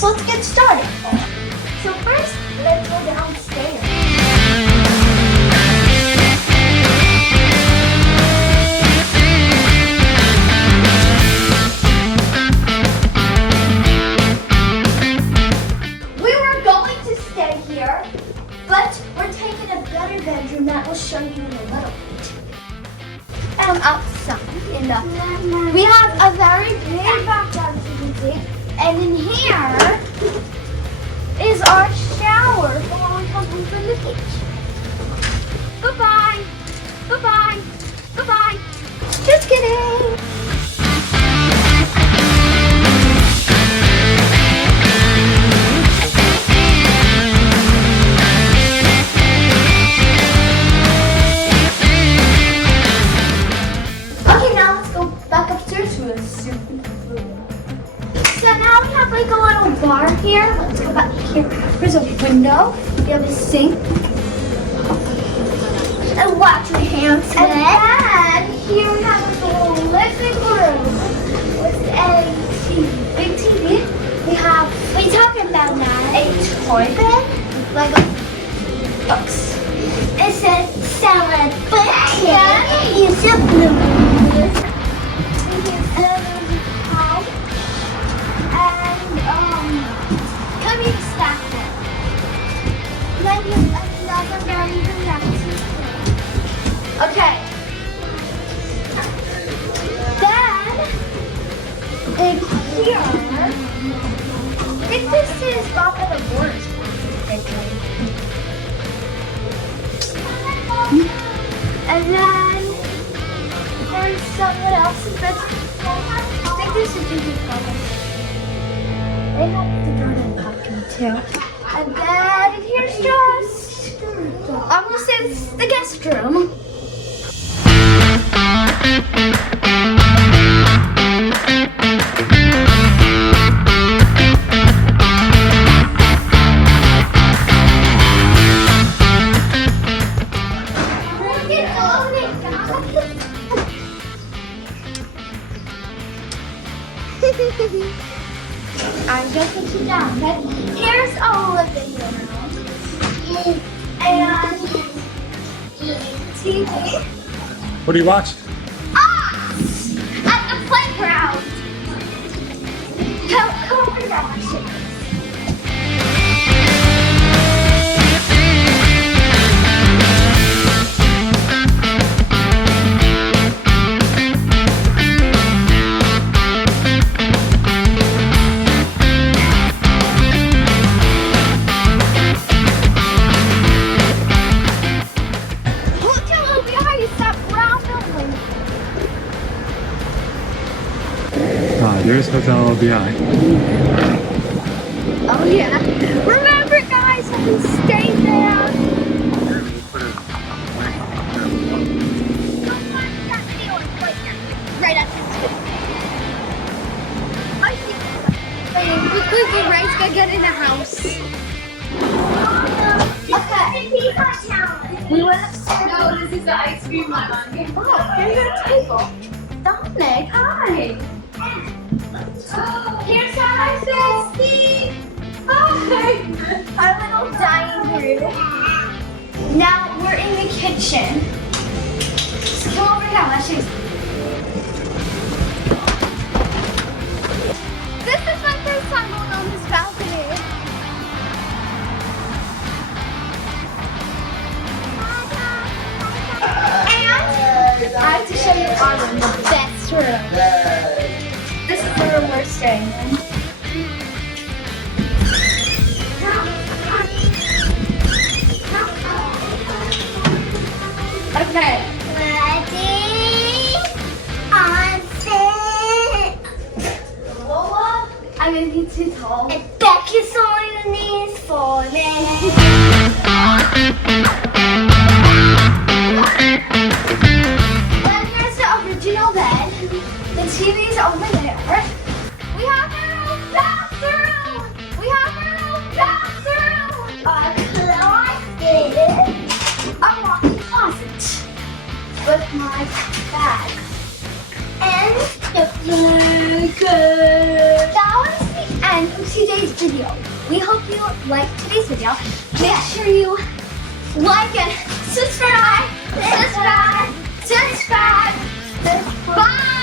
So let's get started. So first, let's go downstairs. We were going to stay here, but we're taking a better bedroom that will show you in a little bit. Outside, we have a very big backyard, as you can see, and in here is our shower for when we come home from the beach. Goodbye, goodbye, goodbye. Just kidding. So now we have like a little bar here. Let's go back here. There's a window. We have a sink. And wash your hands. And then here we have a little living room with a big TV. We have, what are you talking about now? A toy bed, like a books. It says salad, but yeah, it's a blue. Okay. Then, in here, I think this is Papa the Board's and then there's someone else's bedroom. I think this is Gigi's Papa. They have the garden pumpkin too. And then here's just, I'm gonna say this is the guest room. I'm just gonna sit down, okay? Here's our living room. And TV. What do you watch? Us! At the playground. Come over here, I'll show you. There's Hotel LBI. Oh yeah. Remember guys, when we stayed there. Right at this. Quickly go right to get in the house. Okay. We went upstairs. No, this is the ice cream one. Oh, here's our table. Dominic, hi. Here's our Steve. Hi. Our little dining room. Now we're in the kitchen. So come over here. I'll show you. This is my first time going on this balcony. And I have to show you our room, the best room. This is the room we're staying in. Okay. Ready? On set. Lola, I'm gonna be too tall. And back is on your knees for me. Then there's the original bed. The TV's over there. We have our own bathroom. We have our own bathroom. A closet. A walk-in closet with my bag. And the blanket. That was the end today's video. We hope you liked today's video. Make sure you like and subscribe. Bye.